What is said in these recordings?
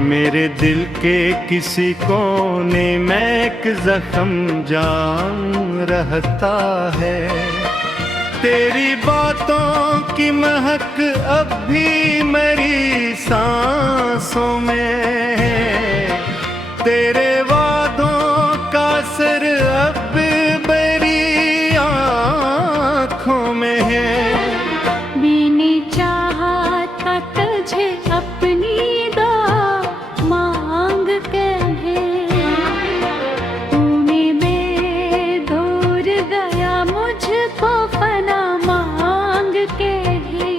मेरे दिल के किसी कोने में एक जख्म जाम रहता है। तेरी बातों की महक अब भी मेरी सांसों में है। तेरे वादों का असर अब मेरी आँखों में है। मैंने चाहा था तुझे अपनी मांग कहे, तूने बेदूर गया मुझको फना मांग के भी।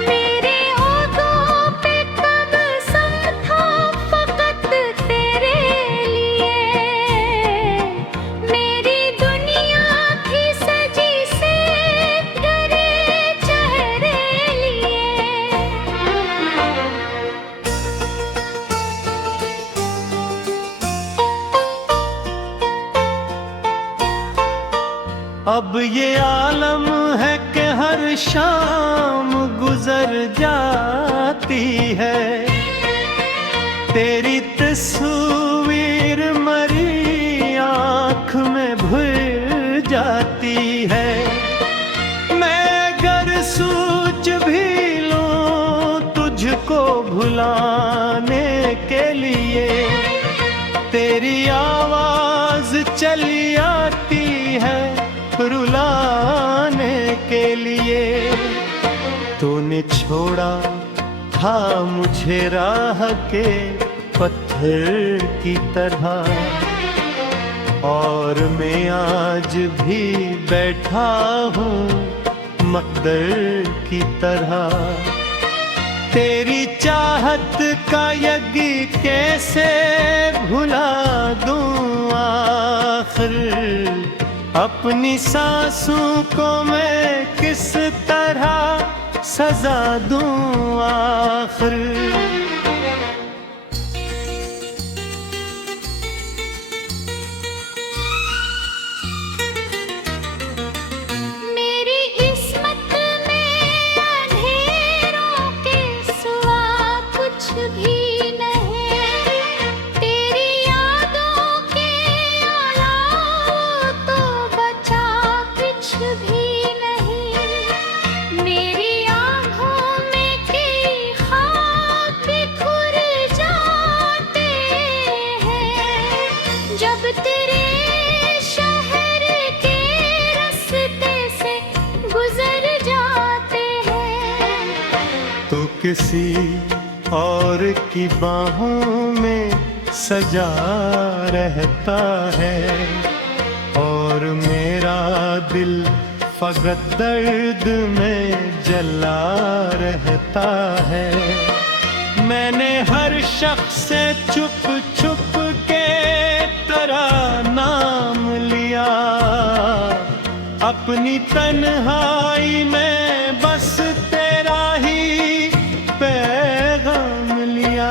मेरे होठों पे कब सम था फकत तेरे लिए। मेरी दुनिया थी सजी से तेरे चेहरे लिए। अब ये आलम है कि हर शाम गुजर जाती है। तेरी तस्वीर मरी आँख में भूल जाती है। मैं अगर सोच भी लूं तुझको भुलाने के लिए, तेरी आवाज चली आती है रुलाने के लिए। तूने छोड़ा था मुझे राह के पत्थर की तरह, और मैं आज भी बैठा हूँ मकदर की तरह। तेरी चाहत का यज्ञ कैसे भुला दूँ आखिर। अपनी सांसों को मैं किस तरह सजा दूँ आखिर। मेरी किस्मत में अंधेरों के सिवा कुछ भी नहीं। तेरी यादों के अलावा तो बचा कुछ भी नहीं। मेरी आँखों में कई ख्वाब बिखर जाते हैं जब तेरे शहर के रास्ते से गुजर जाते हैं। तो किसी और की बाहों में सजा रहता है, और मेरा दिल फकत दर्द में जला रहता है। मैंने हर शख्स से छुप छुप के तेरा नाम लिया। अपनी तन्हाई में बस तेरा ही पैगाम लिया।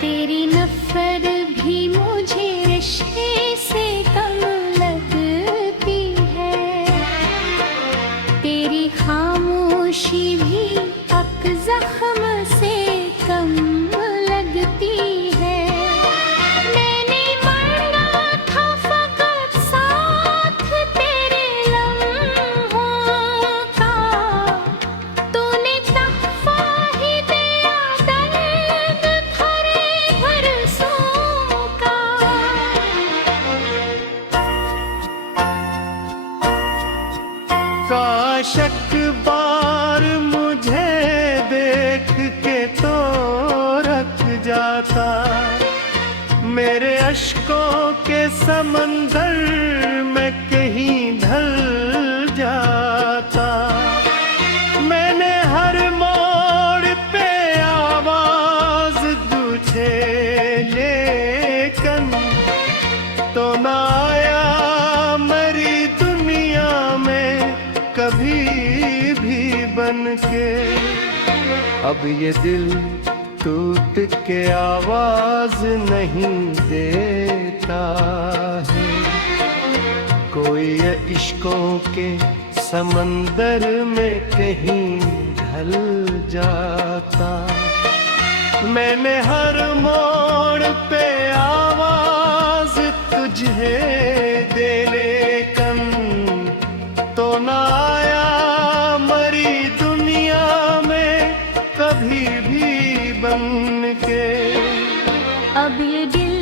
तेरी नफरत भी मुझे रिश्ते से कम लगती है। तेरी खामोशी भी अब जख्म से कम लगती है। मैंने मरना था फकत साथ तेरे लम्हों का। तूने तहफा ही दिया दर्द भरे बरसों का। काश एक बार मुझे देख के तो रख जाता। मेरे अश्कों के समंदर में कहीं ढल जाता। मैंने हर मोड़ पे आवाज तुझे लेकिन तो ना आया मेरी दुनिया में कभी भी बन के। अब ये दिल टूट के आवाज नहीं देता है। कोई ये इश्कों के समंदर में कहीं ढल जाता। मैंने हर मोड़ पे आवाज तुझे दे लेकिन तो ना आया मरी दुनिया में कभी भी बन के। अब ये दिल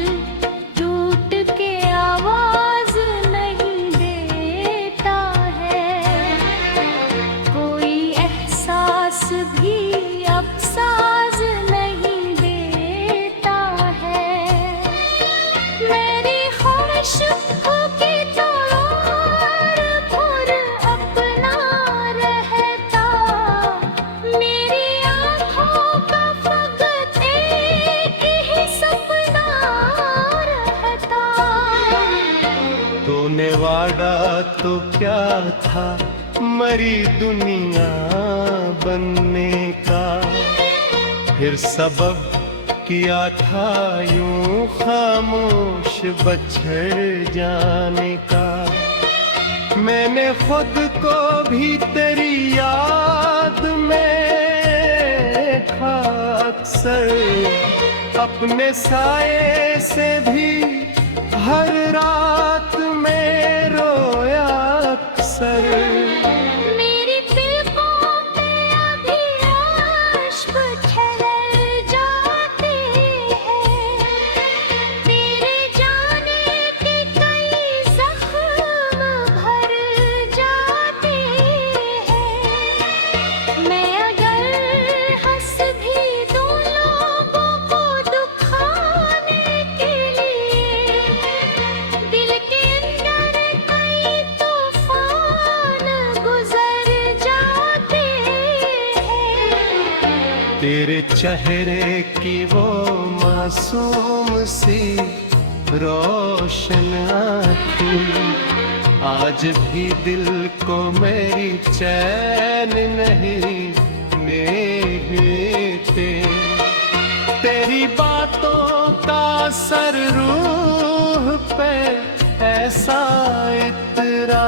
टूट के आवाज नहीं देता है, कोई एहसास भी अब साज नहीं देता है। मेरी ख्वाहिश हो के तो और भोर अपना रहता, मेरी आँखों का फकत एक ही सपना रहता। तूने वादा तो क्या था मरी दुनिया बनने का, फिर सबब किया था यूं खामोश बछड़ जाने का। मैंने खुद को भी तेरी याद में देखा अक्सर, अपने साये से भी हर रात में रोया अक्सर। मेरी पलकों पे अभी अश्क ठहर जाते हैं, तेरे जाने के कई जख्म भर जाते हैं। मैं अगर हंस भी दूं लोगों को दुखाने के लिए, दिल के अंदर कई तूफान गुजर जाते हैं। तेरे चेहरे की वो मासूम सी रोशन आँखें आज भी दिल को मेरी चैन नहीं देते। तेरी बातों का असर रूह पे ऐसा इतरा,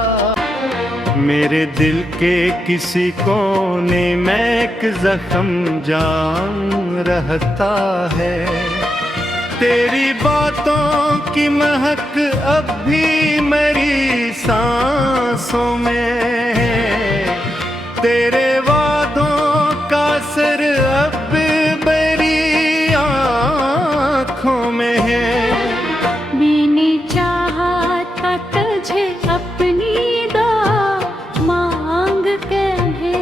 मेरे दिल के किसी कोने में एक जख्म जान रहता है। तेरी बातों की महक अब भी मेरी सांसों में है, तेरे वादों का असर अब मेरी आँखों में है। मैंने चाहा था तुझे अपनी मांग कहे,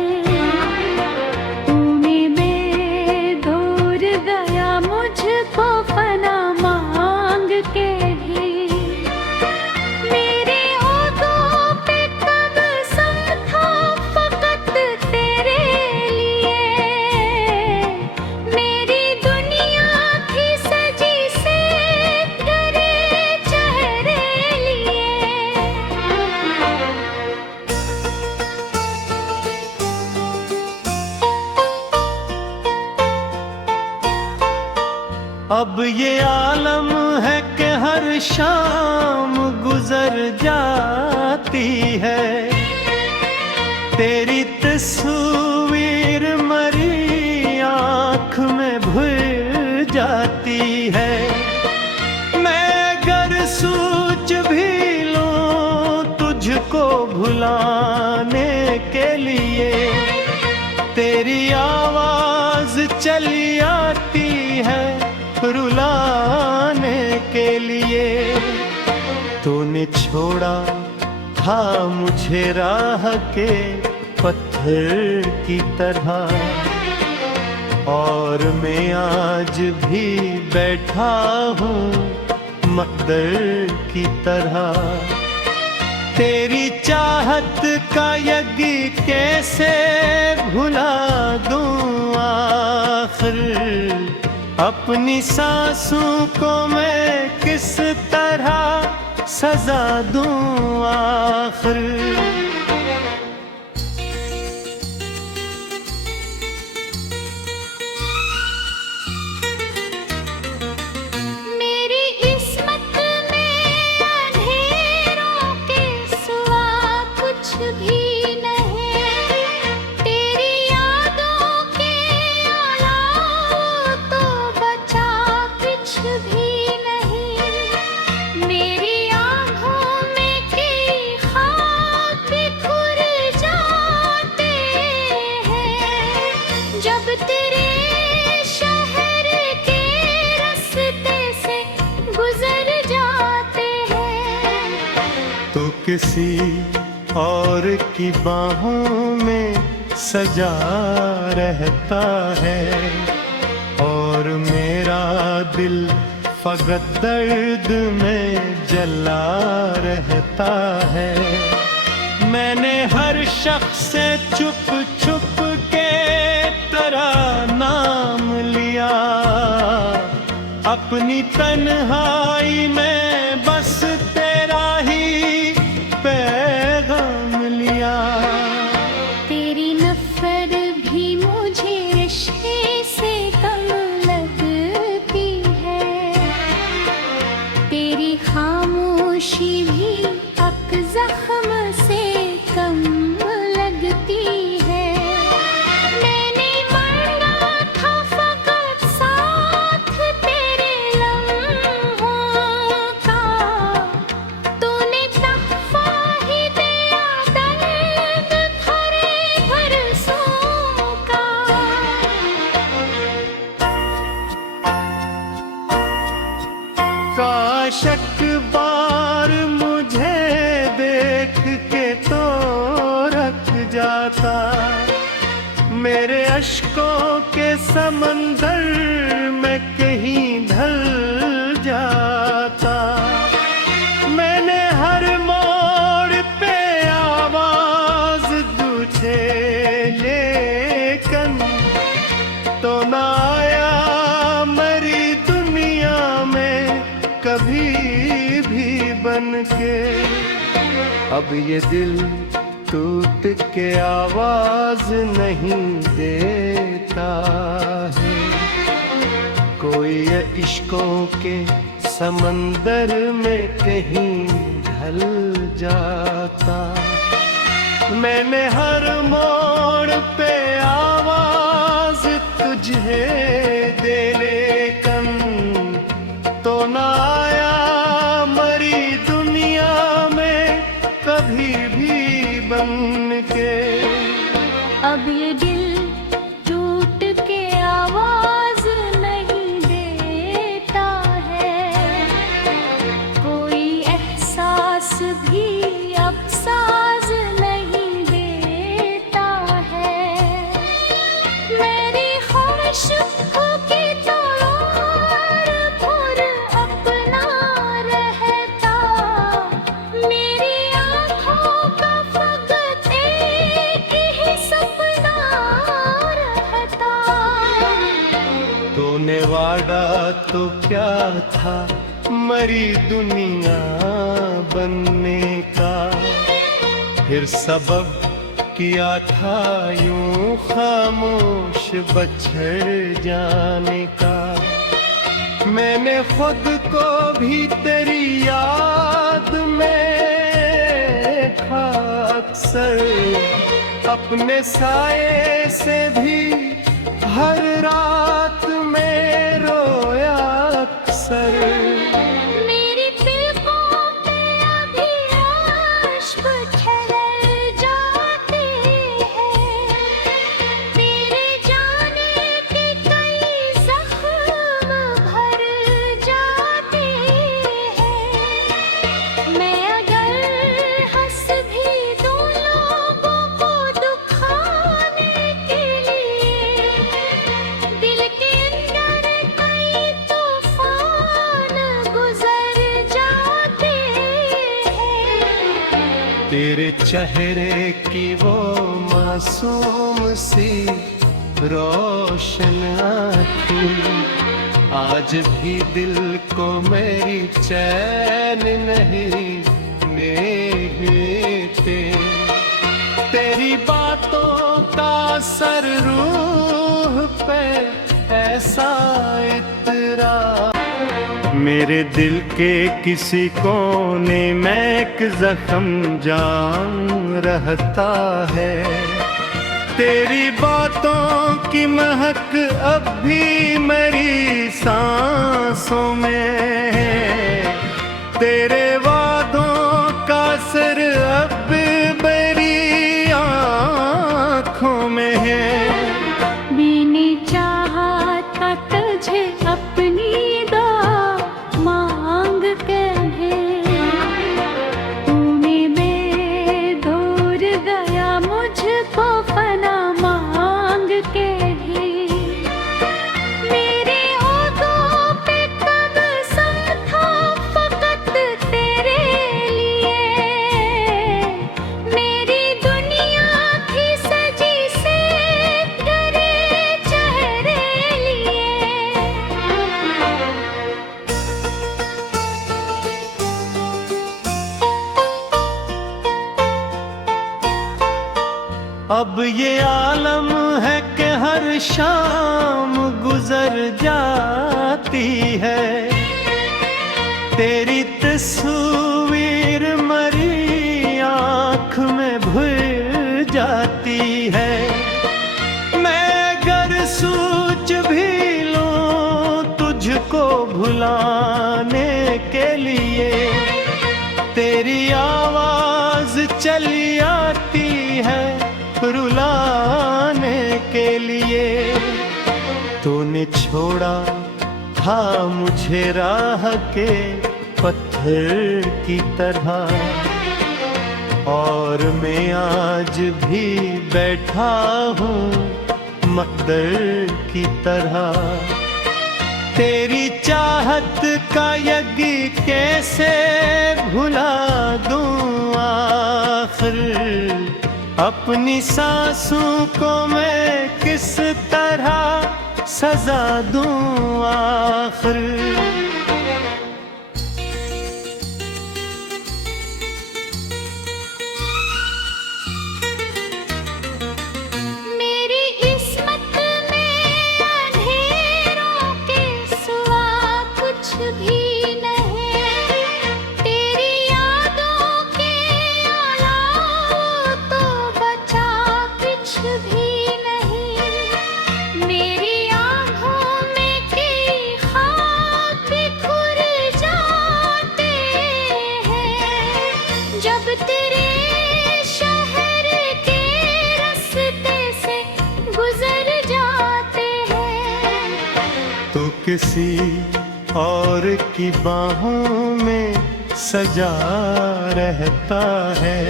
तूने बेदौर गया मुझको फना मांग के भी। मेरे ओठों पे तब सम था फकत तेरे लिए, मेरी दुनिया थी सजी से तेरे चेहरे लिए। अब ये आलम है कि हर शाम गुजर जाती है, तेरी तस्वीर मरी आँख में भूल जाती है। मैं अगर सोच भी लूं तुझको भुलाने के लिए, तेरी आवाज चली आती है रुलाने के लिए। तूने छोड़ा था मुझे राह के पत्थर की तरह, और मैं आज भी बैठा हूँ मकदर की तरह। तेरी चाहत का यज्ञ कैसे भुला दूँ आखिर, अपनी सांसों को मैं किस तरह सजा दूँ आखिर। मेरी किस्मत में अंधेरों के सिवा कुछ भी नहीं, तेरी यादों के अलावा तो किसी और की बाहों में सजा रहता है, और मेरा दिल फकत दर्द में जला रहता है। मैंने हर शख्स से चुप छुप के तेरा नाम लिया, अपनी तन्हाई में बस तेरा ही पैगाम लिया। तेरी नफरत भी मुझे रिश्ते से कम लगती है, तेरी खामोशी भी अब जख्म से कम लगती है। मैंने मरना था फकत साथ तेरे लम्हों का, तूने तहफा ही दिया दर्द भरे बरसों का। काश एक बार मुझे देख के तो रख जाता, मेरे अश्कों के समंदर में कहीं ढल जाता। मैंने हर मोड़ पे आवाज तुझे लेकिन तो ना आया मरी दुनिया में कभी भी बन के। अब ये दिल टूट के आवाज नहीं देता है, कोई ये इश्कों के समंदर में कहीं ढल जाता। मैंने हर मोड़ पे आवाज तुझे दे लेकिन तो ना आया मरी दुनिया में कभी भी बन के। अब ये दिल टूट के आवाज नहीं देता है, कोई एहसास भी अब साज नहीं देता है। मेरी ख्वाहिश हो के तो और भोर अपना रहता, मेरी आँखों का फकत एक ही सपना रहता। तूने वादा तो क्या था मरी दुनिया बनने का, फिर सबब किया था यूं खामोश बछड़ जाने का। मैंने खुद को भी तेरी याद में देखा अक्सर, अपने साये से भी हर रात में रोया अक्सर। मेरी पलकों पे अभी अश्क ठहर जाते हैं, तेरे जाने के कई जख्म भर जाते हैं। मैं अगर हंस भी दूं लोगों को दुखाने के लिए, दिल के अंदर कई तूफान गुजर जाते हैं। तेरे चेहरे की वो मासूम सी रोशन आँखें आज भी दिल को मेरी चैन नहीं देते। तेरी बातों का असर रूह पे ऐसा इतरा, मेरे दिल के किसी कोने में एक जख्म जान रहता है। तेरी बातों की महक अब भी मेरी सांसों में है, तेरे वादों का असर अब मेरी आँखों में है। मैंने चाहा था तुझे अपनी मांग कर है, तूने अब ये आलम है कि हर शाम गुजर जाती है, तेरी तस्वीर मरी आँख में भुल जाती है। मैं अगर सोच भी लूं तुझको भुलाने के लिए, तेरी आवाज चली आती है रुलाने के लिए। तूने छोड़ा था मुझे राह के पत्थर की तरह, और मैं आज भी बैठा हूँ मकदर की तरह। तेरी चाहत का यज्ञ कैसे भुला दूँ आखिर, अपनी सांसों को मैं किस तरह सजा दूँ आखिर। किसी और की बाहों में सजा रहता है,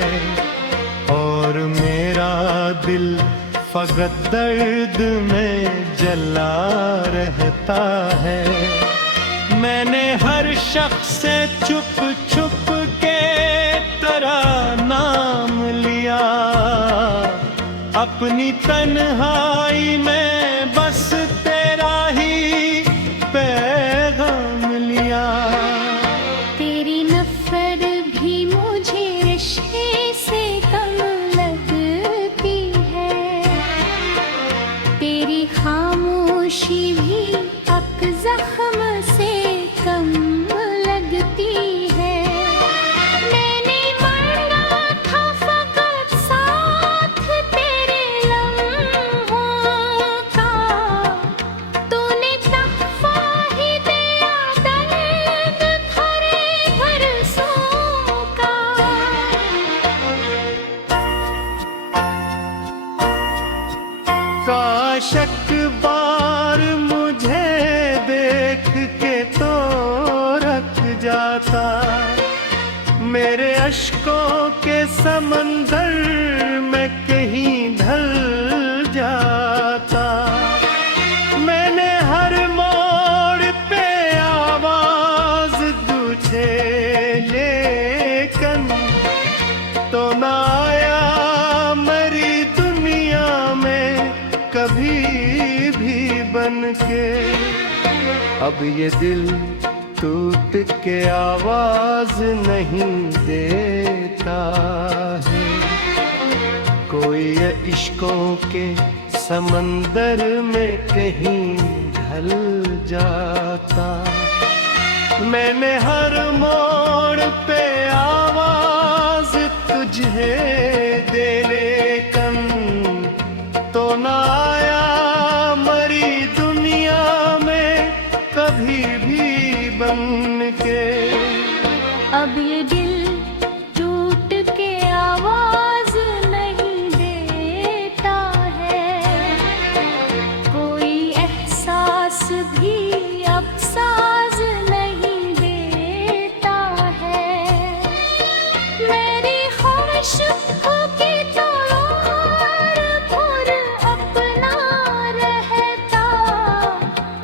और मेरा दिल फकत दर्द में जला रहता है। मैंने हर शख्स से छुप छुप के तेरा नाम लिया, अपनी तन्हाई में बस तेरा ही पैगाम लिया। तेरी नफरत भी मुझे रिश्ते से कम लगती है, तेरी खामोशी भी अब जख्म से कम लगती है। मैंने मरना था फकत साथ तेरे लम्हों का, तूने तहफा ही दिया दर्द खरे बरसों का। काश बार मुझे देख के तो रख जाता, मेरे अश्कों के समंदर में कहीं ढल जाता। मैंने हर मोड़ पे आवाज तुझे लेकिन तो ना आया मरी दुनिया में कभी भी बन के। अब ये दिल टूट के आवाज नहीं देता है, कोई ये इश्कों के समंदर में कहीं ढल जाता। मैंने हर मोड़ पे आवाज तुझे दे लेकिन तो ना आया मरी दुनिया में कभी भी बन के। अब ये दिल टूट के आवाज नहीं देता है, कोई एहसास भी अब साज नहीं देता है। मेरी ख्वाहिश हो के तो और भोर अपना रहता,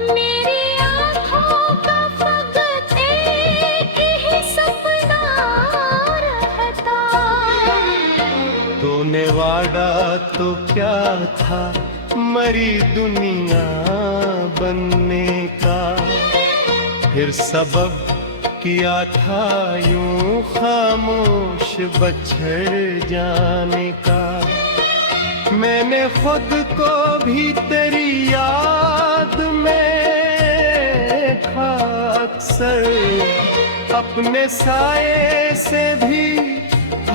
मेरी आँखों का फकत एक ही सपना रहता। तूने वादा तो क्या था मरी दुनिया बनने का, फिर सबब किया था यूं खामोश बछड़ जाने का। मैंने खुद को भी तेरी याद में देखा अक्सर, अपने साए से भी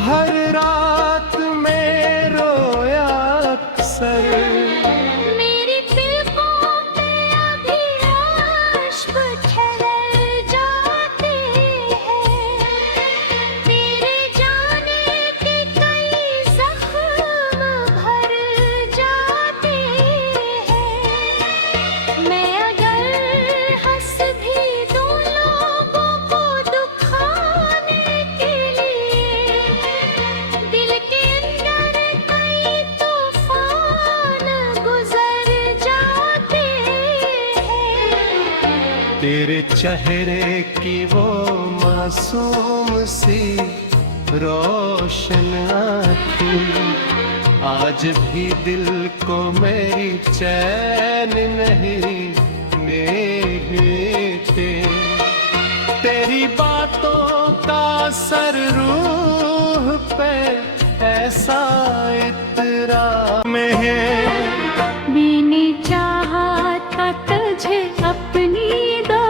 हर रात में रोया अक्सर। मेरी पलकों पे अभी अश्क ठहर जाते हैं, तेरे जाने के कई जख्म भर जाते हैं। मैं अगर हंस भी दूं लोगों को दुखाने के लिए, दिल के अंदर कई तूफान गुजर जाते हैं। तेरे चेहरे की वो मासूम सी रोशन आँखें आज भी दिल को मेरी चैन नहीं देते। तेरी बातों का असर रूह पे ऐसा इतरा में है। मैंने चाहा था तुझे अपनी दो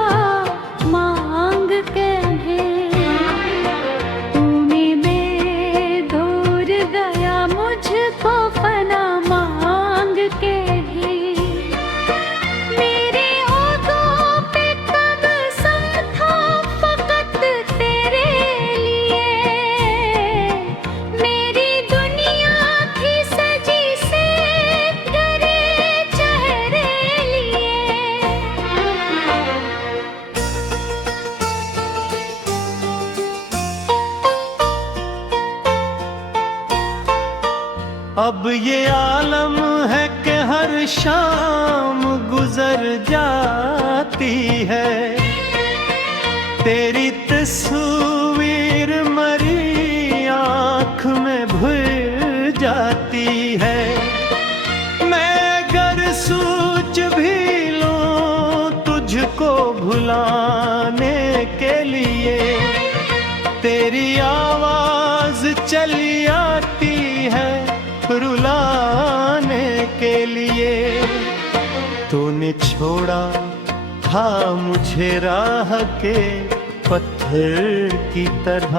मांग के भी, तूने बेदूर गया मुझको फना मांग के भी। मेरे होठों पे कब सम था फकत तेरे लिए, मेरी दुनिया थी सजी से तेरे चेहरे लिए। अब ये आलम है कि हर शाम गुजर जाती है, तेरी तस्वीर मरी आँख में भूल जाती है। मैं अगर सोच भी लूं तुझको भुलाने के लिए, तेरी आवाज चली आती है रुलाने के लिए। तूने छोड़ा था मुझे राह के पत्थर की तरह,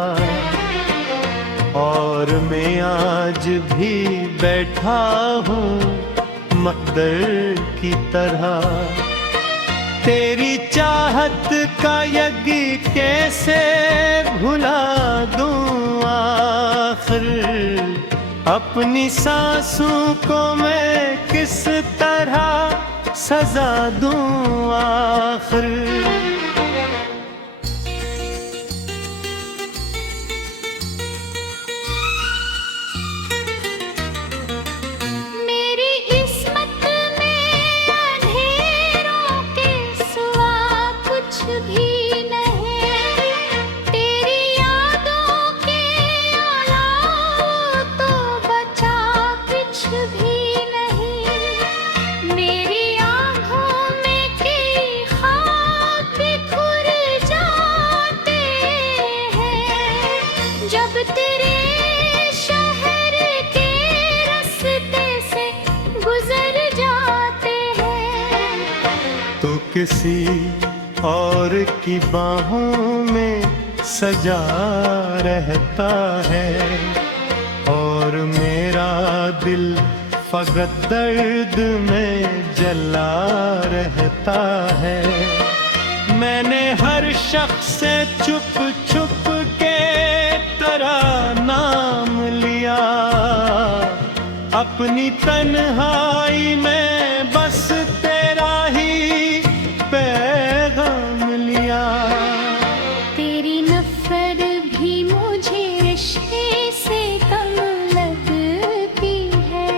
और मैं आज भी बैठा हूँ मकदर की तरह। तेरी चाहत का यज्ञ कैसे भुला दूँ आखिर, अपनी सांसों को मैं किस तरह सजा दूँ आखिर। मेरी किस्मत में अंधेरों के सिवा कुछ भी नहीं, तेरी यादों के अलावा तो बचा कुछ भी नहीं। मेरी आँखों में कई ख्वाब बिखर जाते हैं, जब तेरे शहर के रास्ते से गुजर जाते हैं। तो किसी और की बाहों में सजा रहता है, और मेरा दिल फकत दर्द में जला रहता है। मैंने हर शख्स से चुप चुप के तेरा नाम लिया, अपनी तन्हाई में बस तेरा ही पैगाम लिया। तेरी नफरत भी मुझे रिश्ते से कम लगती है,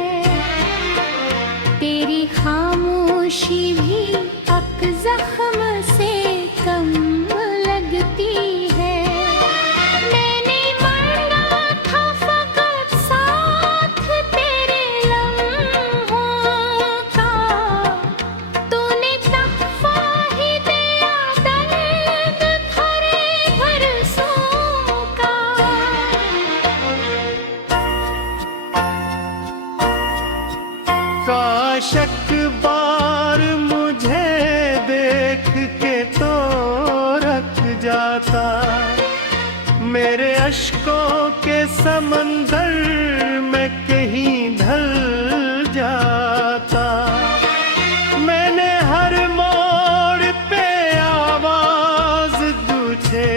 तेरी खामोशी भी अब जख्म से कम लगती है। मैंने मरना था फकत साथ तेरे लम्हों समंदर में कहीं ढल जाता। मैंने हर मोड़ पे आवाज तुझे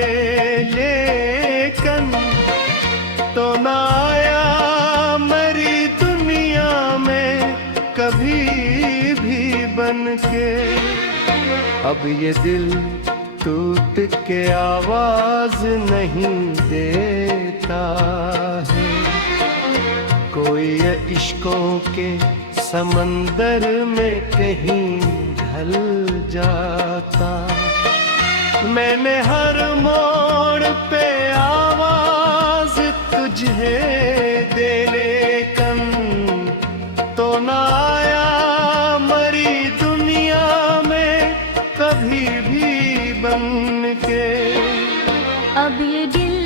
लेकिन तो ना आया मेरी दुनिया में कभी भी बन के। अब ये दिल टूट के आवाज नहीं देता है, कोई ये इश्कों के समंदर में कहीं ढल जाता। मैंने हर मोड़ पे आवाज तुझे दे लेकिन तो ना आया मरी दुनिया में कभी भी बन के। अब ये दिल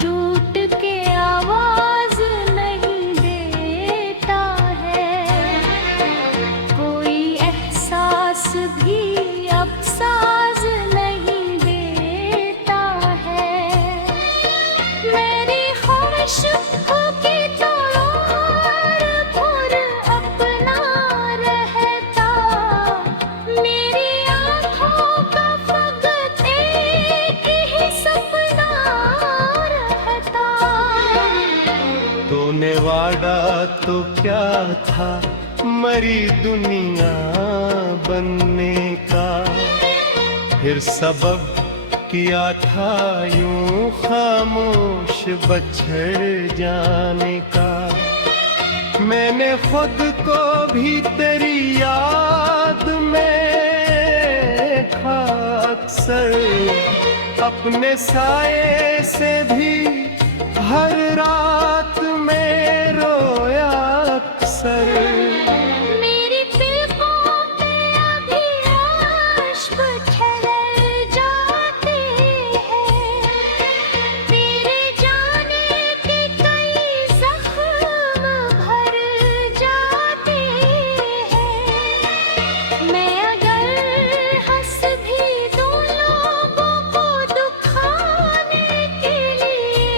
टूट के आवाज नहीं देता है, कोई एहसास भी अब साज नहीं देता है। मेरी ख्वाहिश होगी तो और भोर अपना रहता, मेरी आँखों का फकत एक ही सपना रहता। तूने वादा तो क्या था मरी दुनिया बनने का, फिर सबब किया था यूं खामोश बछड़ जाने का। मैंने खुद को भी तेरी याद में देखा अक्सर, अपने साए से भी हर रात में रोया अक्सर। मेरी पलकों पे अभी अश्क ठहर जाते हैं, तेरे जाने के कई जख्म भर जाते हैं। मैं अगर हंस भी दूं लोगों को दुखाने के लिए,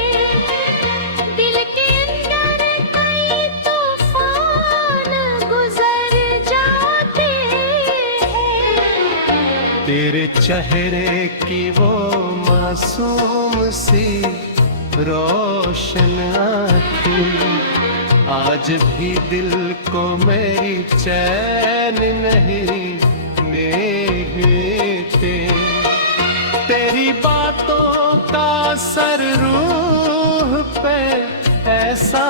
दिल के अंदर कई तूफान गुजर जाते हैं। तेरे चेहरे की वो मासूम सी रोशन आँखें आज भी दिल को मेरी चैन नहीं देते। तेरी बातों का असर रूह पे ऐसा